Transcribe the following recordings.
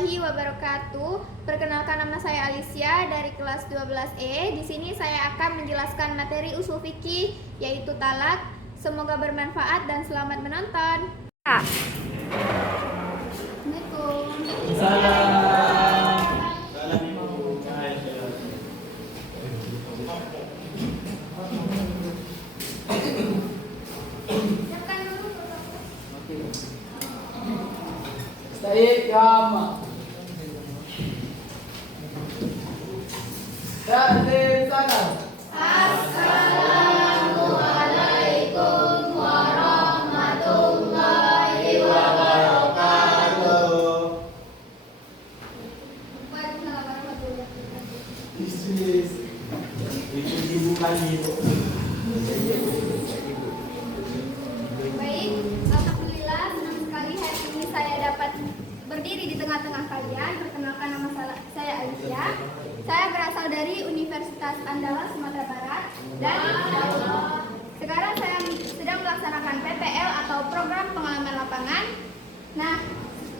warahmatullahi wabarakatuh. Perkenalkan, nama saya Alicia dari kelas 12E. Di sini saya akan menjelaskan materi usul fikih yaitu talak. Semoga bermanfaat dan selamat menonton. Assalamualaikum. Salam. Istiqamah. Dari sana. Assalamualaikum warahmatullahi wabarakatuh. Itu dibuka itu. Baik, alhamdulillah senang sekali hari ini saya dapat berdiri di tengah-tengah kalian. Perkenalkan, nama saya Alicia. Saya berasal dari Universitas Andalas, Sumatera Barat. Dan sekarang saya sedang melaksanakan PPL atau program pengalaman lapangan. Nah,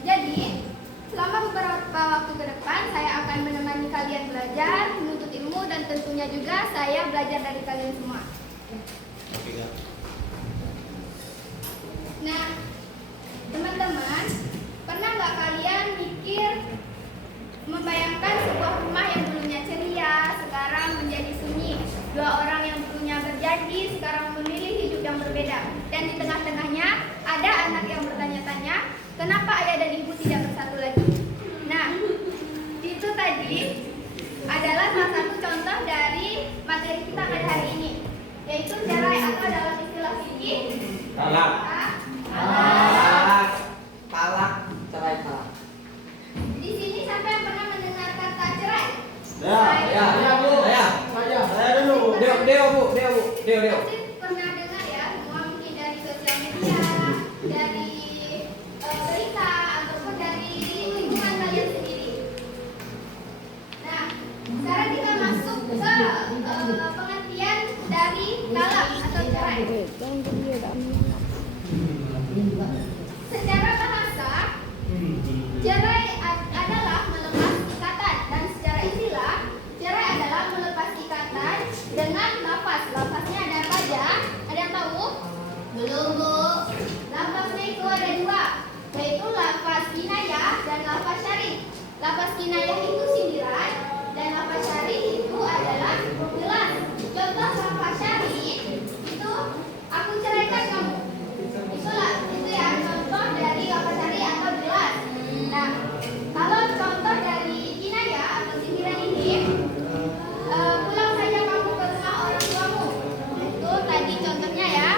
jadi selama beberapa waktu ke depan saya akan menemani kalian belajar, menuntut ilmu, dan tentunya juga saya belajar dari kalian semua. Nah, teman-teman, pernah nggak kalian mikir membayangkan sebuah rumah yang dulunya ceria, sekarang menjadi sunyi? Dua orang yang dulunya berjanji, sekarang memilih hidup yang berbeda. Dan di tengah-tengahnya ada anak yang bertanya-tanya, kenapa ayah dan ibu tidak bersatu lagi? Nah, itu tadi adalah salah satu contoh dari materi kita pada hari ini, yaitu cerai atau dalam istilah fikih Talak. Cerai talak. Di sini siapa yang pernah mendengar kata cerai? Ya, Bu. Saya dulu. Deo. Pasti pernah dengar ya, semua mungkin dari sosial media, dari berita, ataupun dari lingkungan kalian sendiri. Nah, sekarang kita masuk ke pengertian dari talak atau cerai. Secara bahasa, cerai adalah melepas ikatan, dan secara istilah, cerai adalah melepas ikatan dengan lafaz. Lafaznya ada apa aja? Ada yang tahu? Belum, Bu. Lafaznya itu ada dua, yaitu lafaz kinayah dan lafaz syarih. Lafaz kinayah itu sindiran, dan lafaz syarih itu adalah jelas. Contoh lafaz syarih itu, aku ceraikan kamu. Itu ya contoh dari lafaz syarih atau jelas. Nah, kalau contoh dari kinayah atau sindiran ini, pulang saja kamu ke rumah orang tuamu. Itu tadi contohnya ya.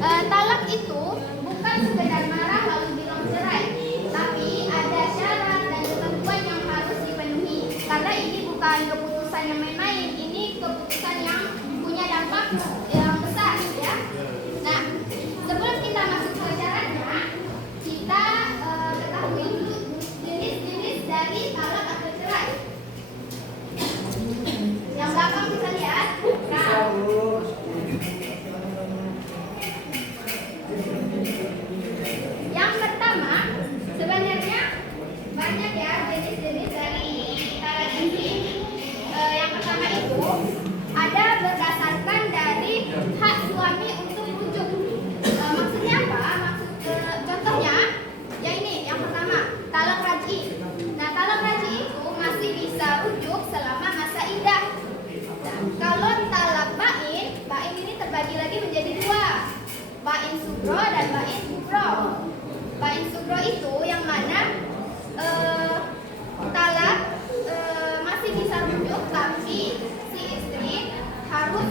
Talak itu bukan sekedar marah lalu bilang cerai, tapi ada syarat dan ketentuan yang harus dipenuhi. Karena ini bukan keputusan yang main-main, ini keputusan yang punya dampak yang besar ya. Nah, sebelum kita masuk ke syaratnya, kita ketahui dulu jenis-jenis dari talak atau cerai. Yang belakang bisa lihat. Nah, yang pertama, sebenarnya banyak ya jenis-jenis dari talak ini. Yang pertama itu ada berdasarkan dari hak suami untuk rujuk. Maksudnya apa? Contohnya, ya ini yang pertama, talak raj'i. Nah, talak raj'i itu masih bisa rujuk selama masa iddah. Nah, kalau talak bain ini terbagi lagi menjadi dua, bain sugro dan bain kubro. Bain sugro itu yang mana talak masih bisa rujuk, tapi si istri harus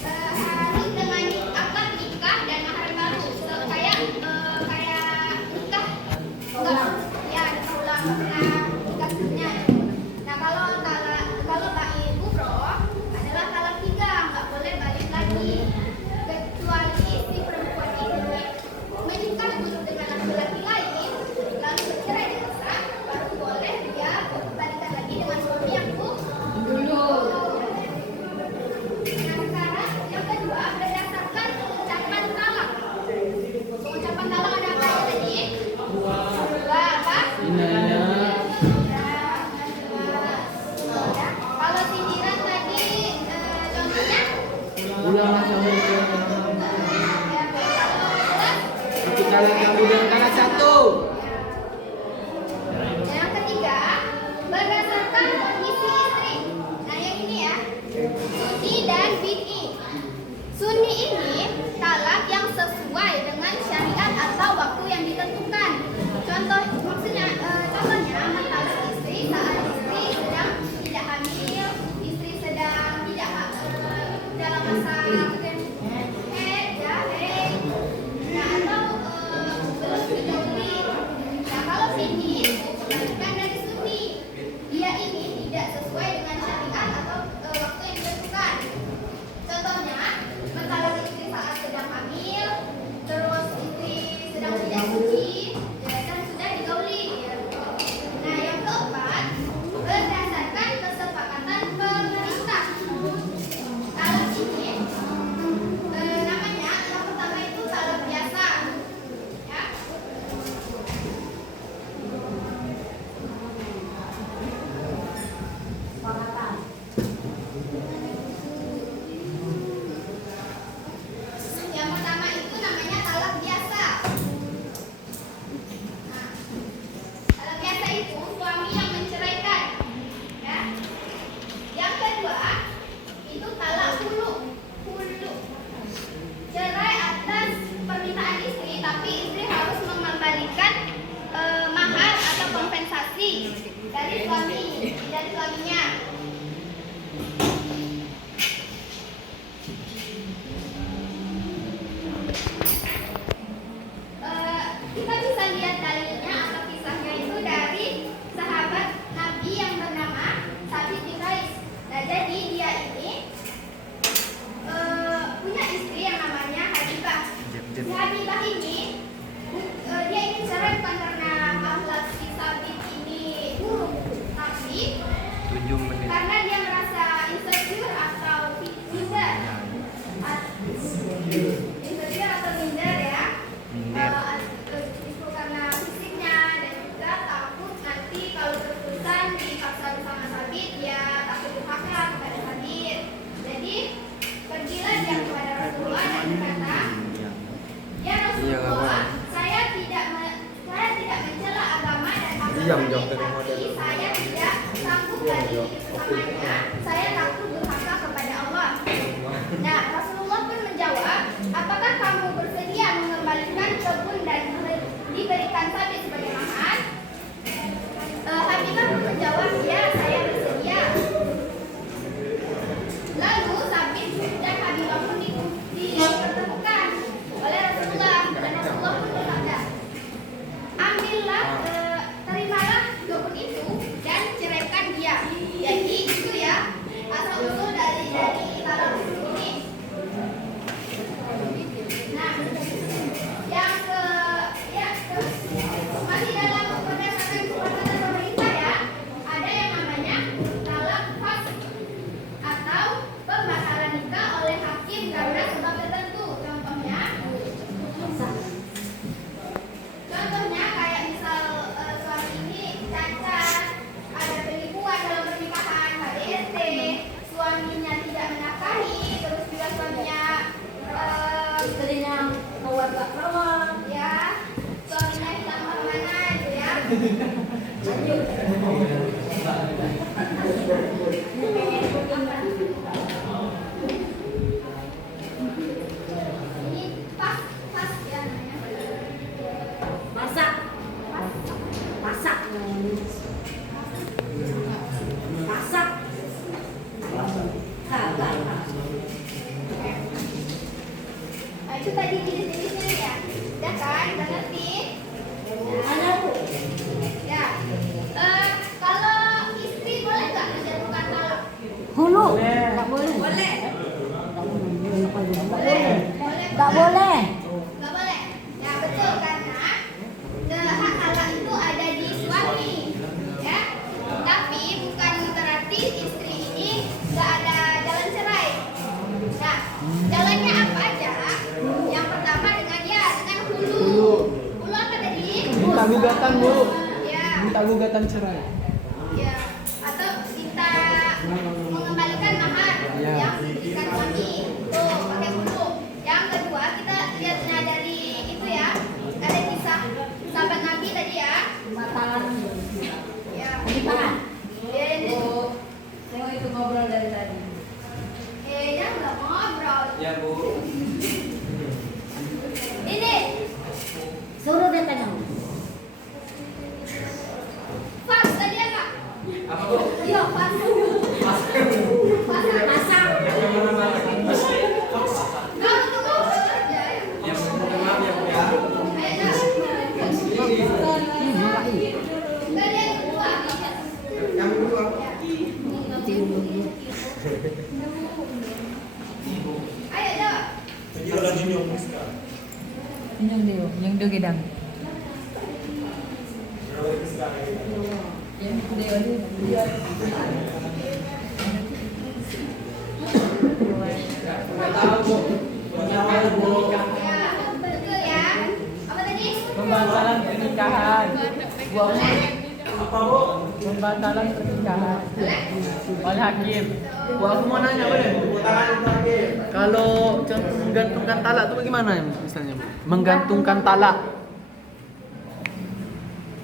harus dengan akad nikah dan mahar baru. Kayak nikah enggak ya, nikah ulang, nikah sebelumnya. Nah, kalau bain kubro adalah talak tiga, nggak boleh balik lagi. Yang ketiga, berdasarkan kondisi istri. Nah, yang ini ya, sunni dan bid'i. Sunni ini talak yang sesuai dengan syariat atau waktu yang ditentukan. Contohnya mentalak istri saat istri sedang tidak hamil, istri sedang tidak dalam masa haid, nah atau belum dijodohi. Nah, kalau sini kebalikan dari sunni, dia ini tidak sesuai dengan syariat atau waktu yang ditentukan. Contohnya mentalak istri saat sedang hamil, terus istri sedang tidak suci, dan sudah digauli. Nah, yang keempat, berdasarkan kesepakatan pemerintah. Talak ini namanya yang pertama itu talak biasa, ya. Yang pertama itu namanya talak biasa. Nah, talak biasa itu suami yang menceraikan, ya. Yang kedua itu talak hulu. Cerai atas permintaan istri, tapi istri harus mengembalikan mahar atau kompensasi dari suaminya. Kita bisa lihat dalilnya atau kisahnya itu dari sahabat Nabi yang bernama Sabit bin Qais. Nah, jadi dia ini punya istri yang namanya Habibah. Si Habibah ini dia ingin cerai bukan karena akhlak si Sabit ini buruk, tapi karena dia merasa insecure atau minder. Insecure atau minder ya. Itu karena fisiknya dan juga takut nanti kalau terus-terusan dipaksa bersama Sabit, dia takut durhaka kepada Sabit. Jadi pergilah dia kepada Rasulullah dan berkata, ya Rasulullah, saya tidak mencela agama dan agama, tapi saya tidak sanggup lagi bersamanya. Saya takut durhaka kepada Allah. Nah, Rasulullah pun menjawab, apakah kamu bersedia mengembalikan kebun dan diberikan Sabit sebagai mahar? Habibah pun menjawab, ya, saya bersedia. Lalu Sabit dan Habibah pun dipertemukan oleh Rasulullah, dan Rasulullah pun bersabda, ambillah, terimalah kebun itu dan ceraikan dia. Jadi itu ya asal usul dari talak ini. Nah, yang masih dalam berdasarkan kesepakatan pemerintah ya, ada yang namanya talak fas atau pembatalan nikah oleh hakim karena sebab tertentu. Contohnya kayak misal suami ini cacat, ada penipuan dalam pernikahan, KDRT, suaminya tidak menafkahi, terus juga suaminya istrinya keluar gak keluar, ya, suaminya hilang kemana gitu ya. Ini pas ya namanya. Masak. Masak. Nah, itu tadi jenis-jenisnya ya. Udah kan? Udah ngerti? Ada Bu. Ya. Kalau istri boleh nggak menjatuhkan talak? Hulu. Enggak boleh. Boleh. Boleh. Enggak boleh. Nggak boleh. Ya betul, karena hak talak itu ada di suami, ya. Tapi bukan berarti istri ini nggak ada jalan cerai. Nah, jalannya apa aja? Yang pertama dengan hulu. Hulu apa tadi? Minta gugatan, Bu. Ya. Minta gugatan cerai. Ya, atau minta mengembalikan mahar Ya. yang diberikan suami. Tuh, pakai hulu. Yang kedua, kita lihatnya dari itu ya. Ada Yang do gedang. Ya, betul ya. Apa tadi? Pembatalan pernikahan. Apa bu? Pembatalan pernikahan. Oleh hakim. Gua aku mau nanya apa deh? Kalau menggantungkan talak itu bagaimana ya misalnya? Bu? Menggantungkan talak.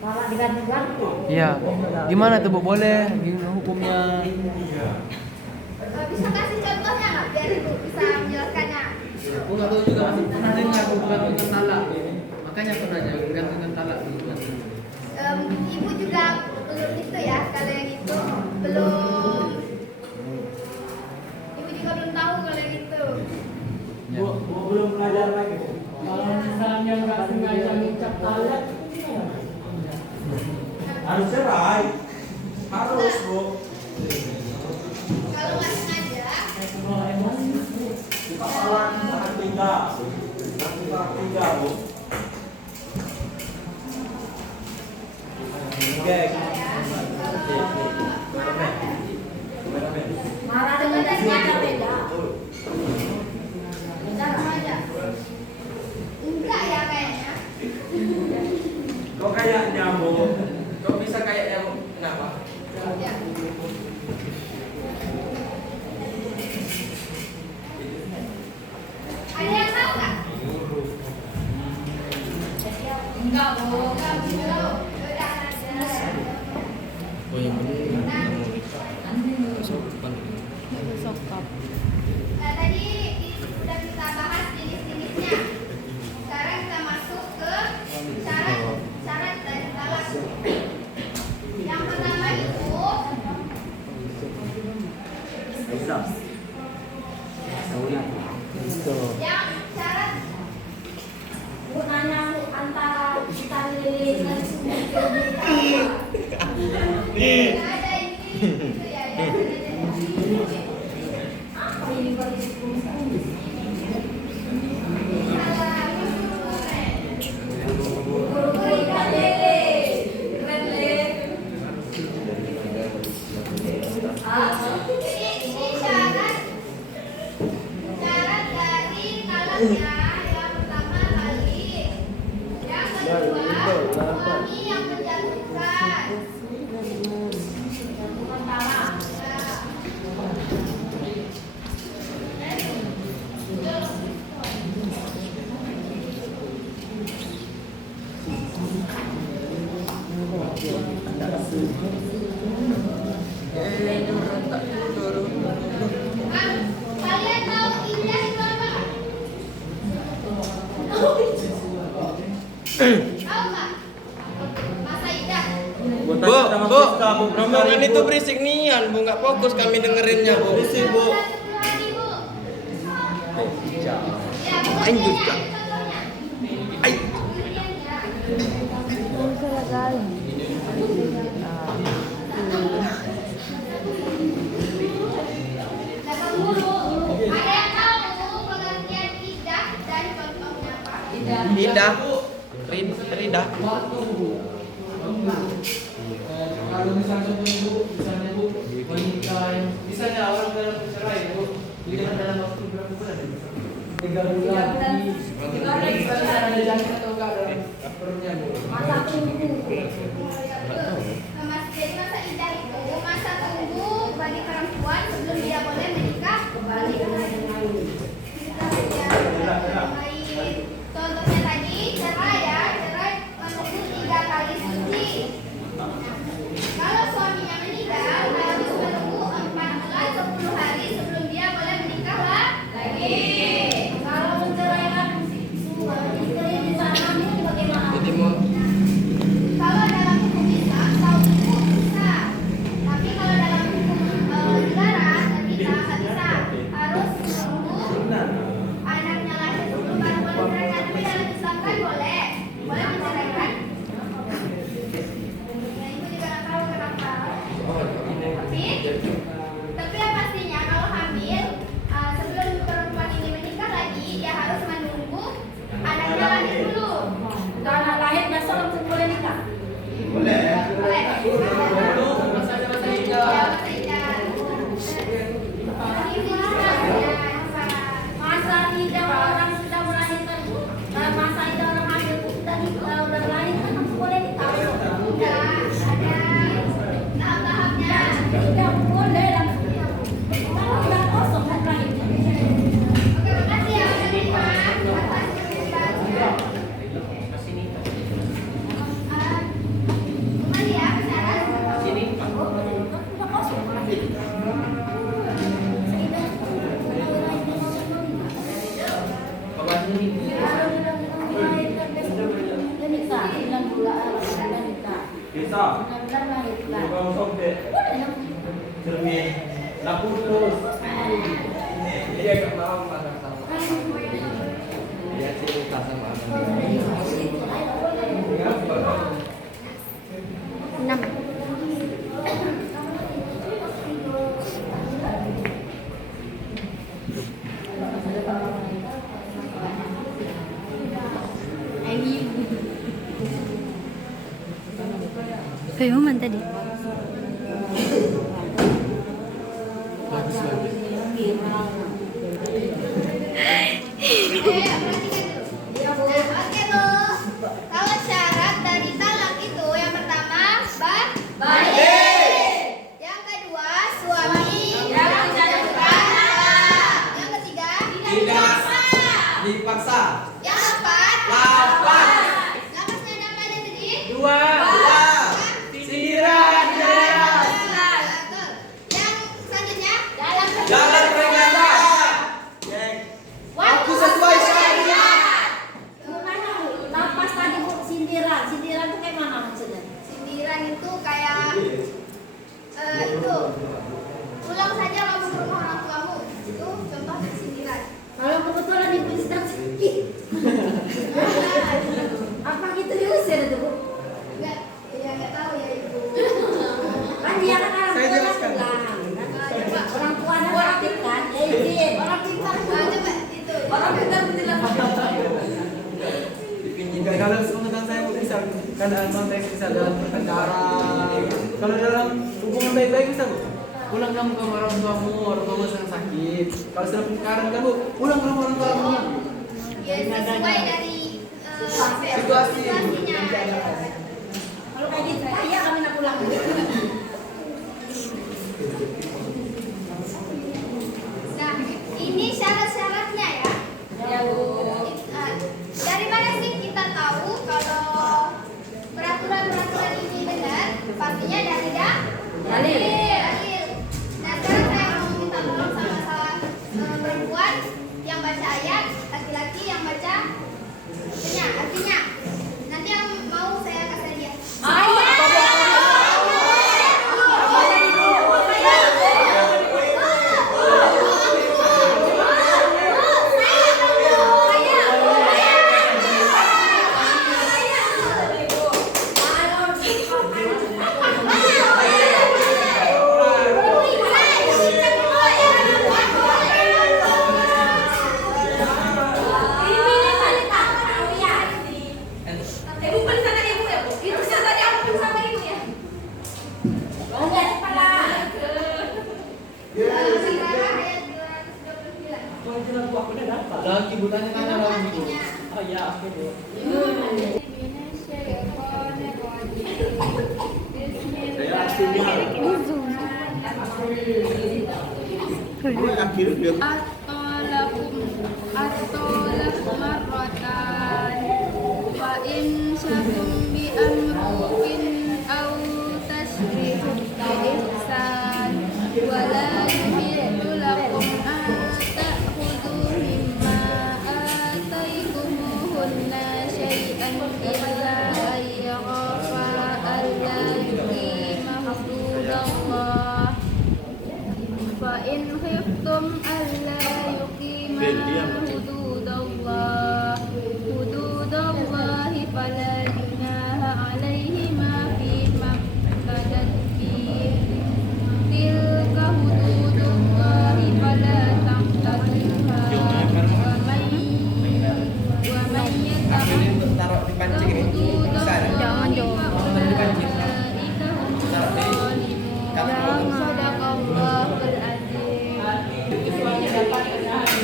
Malah digantung-gantung. Iya. Gimana tuh Bu? Boleh? Gimana hukumnya? Bisa kasih contohnya nggak biar ibu bisa menjelaskannya? Aku nggak tahu juga masih pernah dengar menggantungkan talak. Makanya aku nanya menggantungkan talak bagaimana? Ibu juga belum itu ya, kalau yang itu belum. Ibu juga belum tahu kalau yang itu. Ya. Gua belum belajar lagi. Kalau misalnya nggak sengaja ngucap talak, Harus cerai. Harus bu. Kalau nggak sengaja, Buka pelan, tahan tinggal. Tahan tinggal bu. Oke. Marah dengan sengaja beda. sengaja. Enggak ya kayaknya. Kok kayaknya bu? Kok bisa kayaknya bu? Kenapa? Ya. Ada yang tahu nggak? Enggak, Bu. Enggak, Bu. Udah ada. oh yang benar. Nah, tadi sudah kita bahas jenis-jenisnya. Sekarang kita masuk ke syarat dari talak. Yang pertama itu yang syarat Bu nanya Bu, antara kita lilin dan nggak ada ini itu ya yang apa ini bagi guru-guru ikan lele. Keren lele. Ini syarat dari talaknya. Yang pertama balik, yang kedua suami yang menjatuhkan. Kalian tahu indah itu apa? Tahu nggak? Masa indah. Bu, rombongan itu berisik nian, Bu, nggak fokus kami dengerinnya, Bu. Berisik bu. 10 hari, Bu. Ya, Lanjut, contohnya, Kak. contohnya. Ai. Kemudian ya. Dapat dulu. Ada yang tahu pengertian idah dan contohnya apa? Rida. Rida. Kalau misalnya Bu, misalnya Bu, wanita yang misalnya orang dalam bercerai Bu, dia dalam waktu berapa bulan? 3 bulan. Misalnya ada janin atau enggak dalam perutnya Bu? Masa tunggu. Jadi masa idah itu masa tunggu bagi perempuan sebelum dia boleh menikah kembali dengan lain. Contohnya tadi cerai ya, cerai menunggu 3 kali suci. Kalau suaminya meninggal harus menunggu 4 bulan 10 hari sebelum dia boleh menikah lagi. Kalau menceraikan istri di sana ini bagaimana? Jadi mau Kalau dalam hukum Islam tahu hukum bisa, tapi kalau dalam hukum negara nggak bisa, harus menunggu anaknya lahir dulu baru boleh menceraikan. Tapi dalam Islam kan boleh menceraikan. Ya, ibu juga nggak tahu kenapa. Tapi yang pastinya kalau hamil sebelum perempuan ini menikah lagi dia harus menunggu anaknya lahir dulu. bisa. Benar-benar melahirkan. Kamu sobek. Udah yang Cermin. Lampu terus. Dia gak mau makan sama. Dia cerita sama Enam. Kayak mana tadi? Bagus bagus. Oke Bu. Kalau syarat dari talak itu yang pertama baik. Yang kedua suami yang yang ketiga Tidak dipaksa. yang keempat Lapas. lapasnya ada apa aja tadi? Dua. Sindiran. Betul. Yang selanjutnya Jalan berganda. Aku sesuai syariat. Gimana Bu? Lapas tadi Bu, sindiran. Sindiran itu kayak mana maksudnya? sindiran itu kayak itu pulang saja kamu ke rumah orang tuamu itu contoh dari sindiran. Kalau kebetulan ibu sedang sakit, apa gitu diusir itu Bu? Enggak, ya enggak tahu ya ibu. Kan dia kan orang Saya tua jelaskan. coba orang tua ada sakit kan, ya izin. Orang pintar coba itu. Orang pintar menjelaskan. Kalau sepengetahuan saya bisa kan dalam konteks bisa dalam pertengkaran. Kalau dalam hubungan baik-baik bisa Bu. Pulang kamu ke rumah orang tuamu sedang sakit. Kalau sedang pertengkaran kamu pulang ke rumah orang tuamu. Ya sesuai dari Situasi. situasinya. Kalau kayak gitu, ya kami nak pulang. Nah, ini syarat-syaratnya ya. Ya Bu. Dari mana sih kita tahu kalau peraturan-peraturan ini benar? Pastinya dari Dalil. Dalil. Nah, sekarang saya mau minta tolong sama salah perempuan yang baca ayat, laki-laki yang baca artinya. Nanti yang mau saya kasih dia. Lagi Bu tanya-tanya lagi Bu. Artinya. Oh iya, oke Bu. At-tolakum marratan wa in syakum bi amrukin aw tasrihum bi ihsan wa la yuhillu lakum an ta'khudhu mimma ataytumuhunna syai'an illa an yaghafa alla yuqima hududallah fa in khiftum alla yuqima hududallahi fala junaha alaihima fima iftadat bih tilka hududullahi fala ta'taduha wa man Taruh di pancing ini. Bisa ada. jangan dong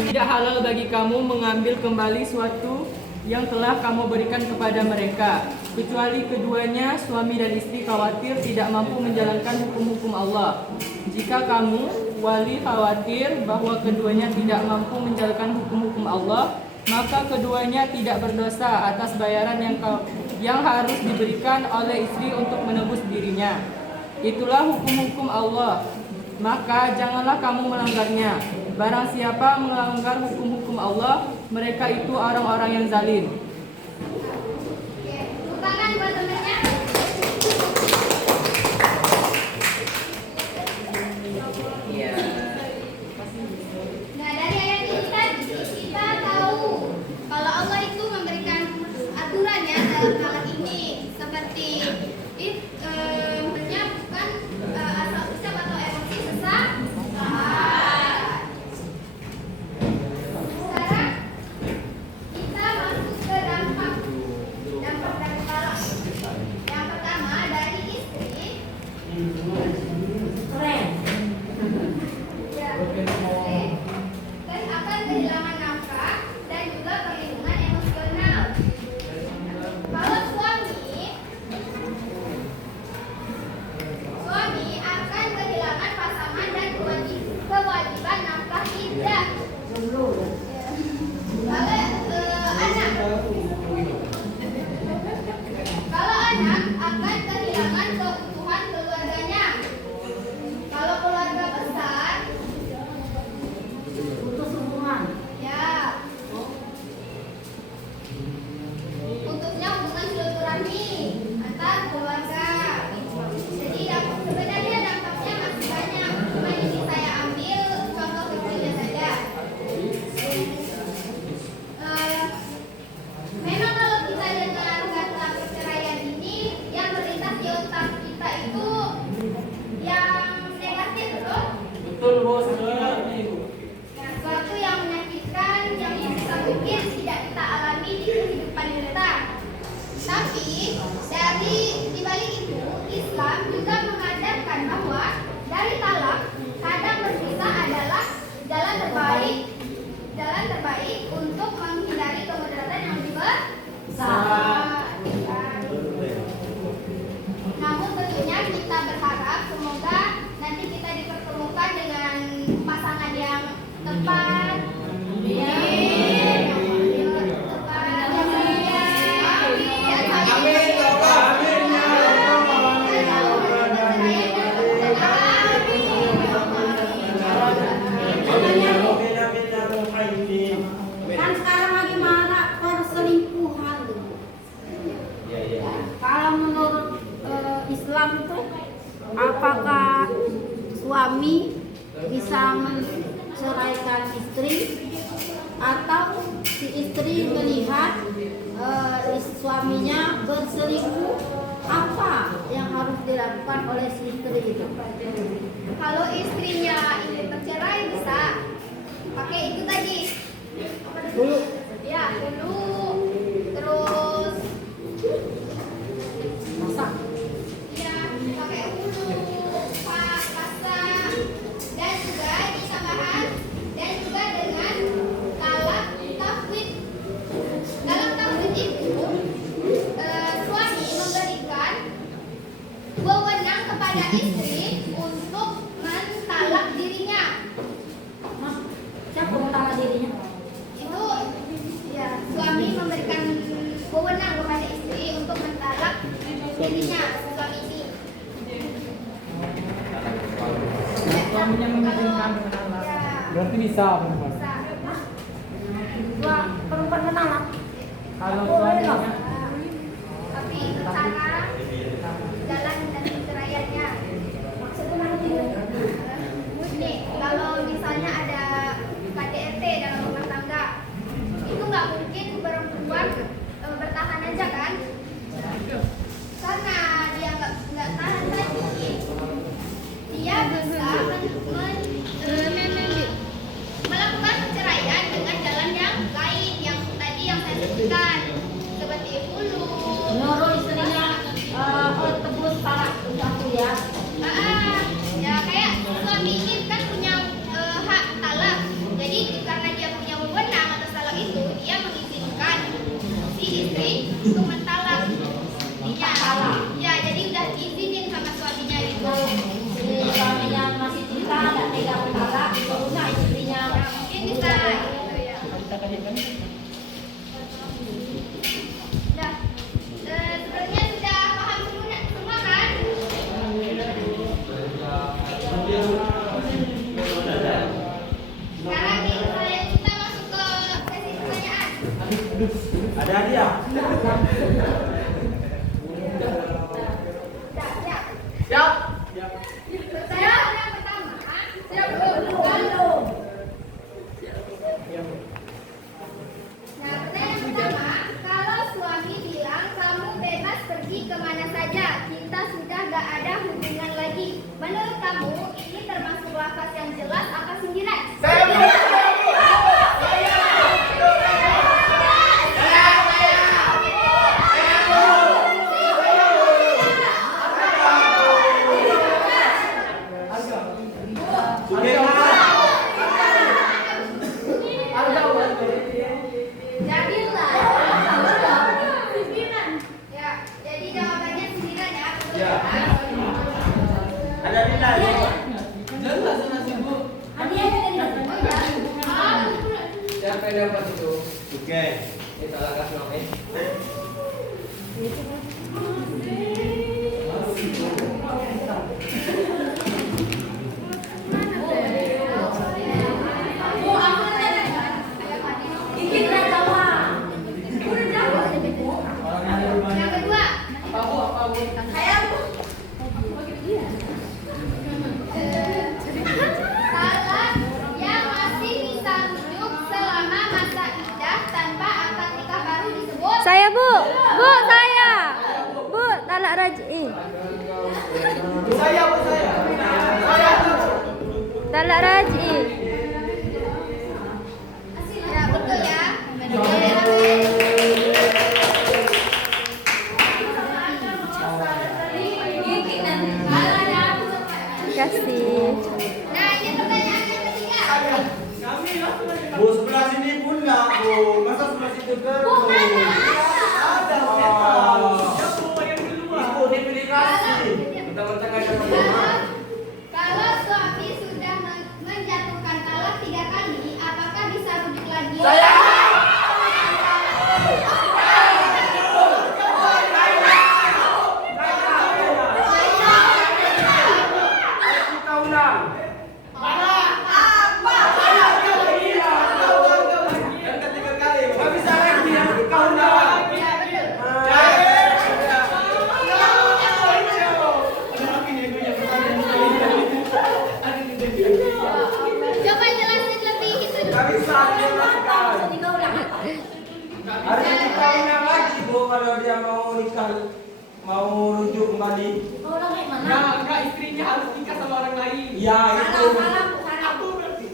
Tidak halal bagi kamu mengambil kembali suatu yang telah kamu berikan kepada mereka, kecuali keduanya suami dan istri khawatir tidak mampu menjalankan hukum-hukum Allah. Jika kamu wali khawatir bahwa keduanya tidak mampu menjalankan hukum-hukum Allah, maka keduanya tidak berdosa atas bayaran yang harus diberikan oleh istri untuk menebus dirinya. Itulah hukum-hukum Allah, maka janganlah kamu melanggarnya. Barang siapa melanggar hukum-hukum Allah, mereka itu orang-orang yang zalim. Lupakan buat temennya. Tapi dari dibalik itu, Islam juga mengajarkan bahwa dari talak kadang berpisah adalah jalan terbaik untuk menghindari kemudaratan yang lebih besar. Namun tentunya kita berharap semoga nanti kita dipertemukan dengan pasangan yang tepat. Kan sekarang lagi marak perselingkuhan tuh. Kalau menurut Islam itu, apakah suami bisa menceraikan istri atau si istri melihat suaminya berselingkuh, apa yang harus dilakukan oleh si istri itu? Kalau istrinya ingin bercerai bisa pakai itu tadi. Dulu Ya, dulu terus masak. ya pakai hulu, pasang dan juga ditambahan dan juga dengan talak tafwid. Dalam tafwid itu suami memberikan wewenang kepada istri untuk mentalak dirinya. Mas, siapa mau talak dirinya? Itu ya suami memberikan wewenang kepada istri untuk mentalak dirinya, suami ini. Suaminya mengizinkan menolak. Ya, Berarti bisa benar. bisa. Dua perempuan menolak. Kalau Boleh suaminya nggak? Tapi itu cara jalan dan perceraiannya. Maksudnya nanti Nih, kalau misalnya ada KDRT dalam rumah tangga, itu nggak mungkin perempuan bertahan aja kan? Karena dia nggak tahan lagi, dia bisa melakukan perceraian dengan jalan yang lain yang tadi yang saya sebutkan, seperti hulu. nyuruh istrinya tebus talak untuk aku ya. Ya kayak suami ini kan punya hak talak. Jadi karena dia punya wewenang atas talak itu, dia mengizinkan si istri untuk mentalak istrinya. Ya, jadi udah diizinin sama suaminya gitu. Si suaminya masih cinta, nggak tega mentalak, disuruhnya istrinya. Ya, mungkin bisa gitu ya. Nah, sebenarnya sudah paham semua kan? Sekarang kita masuk ke sesi pertanyaan. Ada hadiah. Siap, siap. Pertanyaan yang pertama, siap belum? Nah, pertanyaan pertama, kalau suami bilang kamu bebas pergi kemana saja, kita sudah gak ada hubungan lagi. Menurut kamu, ini termasuk lafaz yang jelas apa sindiran? Jadilah. Ya, jadi jawabannya sindiran ya. Ya. Ada nilai. Jelas nasi Bu. Hadiahnya dari mana? Oh ya. Siapa yang dapat itu? Oke. Kita lakas oke. Bu, aku ada. Dikit lah jawab. Yang kedua, Apa Bu? talak yang masih bisa rujuk selama masa iddah tanpa akad nikah baru disebut. Saya Bu, saya. Bu, talak raj'i. Saya Bu saya. Talak raj'i. Ya, betul ya. kalau dia mau nikah, mau rujuk kembali? Mau ulang kayak mana? Enggak, istrinya harus nikah sama orang lain. Ya itu. Salah, salah. Aku berarti.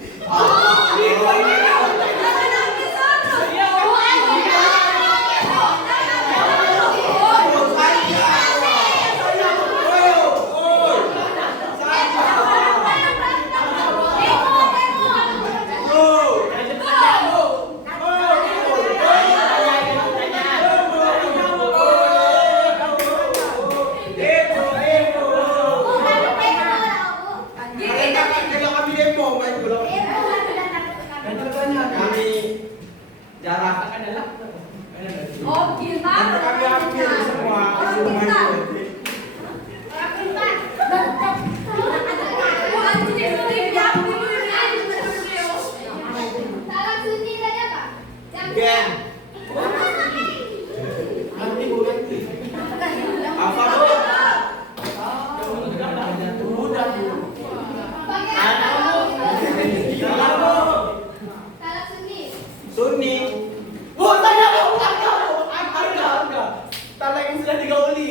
Kami jarak Oh, kita. kami ambil semua. Oh, kita. Salah sunyi tadi apa? Gen. Apa lu? Pakai apa? Salah sunyi. Sunni. Tanah yang sudah digauli.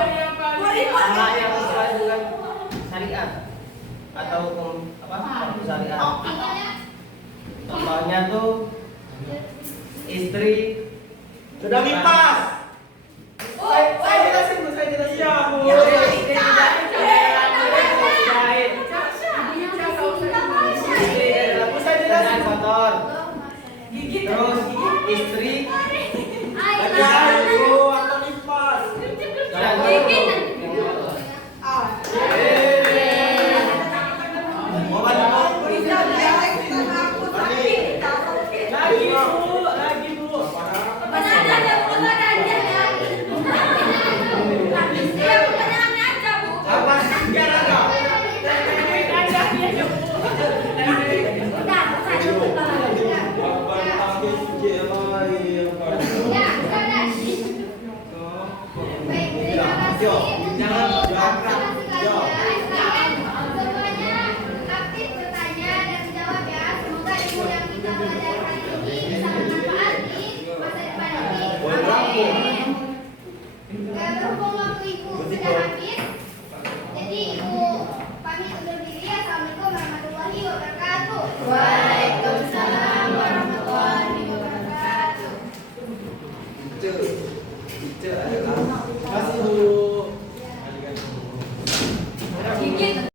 Anak yang sesuai dengan syariat atau hukum apa? Hukum syariat. Contohnya tuh istri Sudah lipas. Saya jelasin, Bu, saya jelasin. Iya, Bu. istri tidak jahit. Istri adalah keadaan kotor. Terus istri Lagi ayo atau lipas. Mau balik mau? Lagi bu. Apa? Biar ada. Ya, sudah. Baik, terima kasih. Semuanya aktif bertanya dan menjawab ya. Semoga ilmu yang kita pelajari hari ini bisa bermanfaat di masa depan ini. Amin. Berhubung waktu ibu sudah habis, jadi ibu pamit undur diri. Assalamualaikum warahmatullahi wabarakatuh. Waalaikumsalam warahmatullahi wabarakatuh. Terima kasih, Bu. Gigit.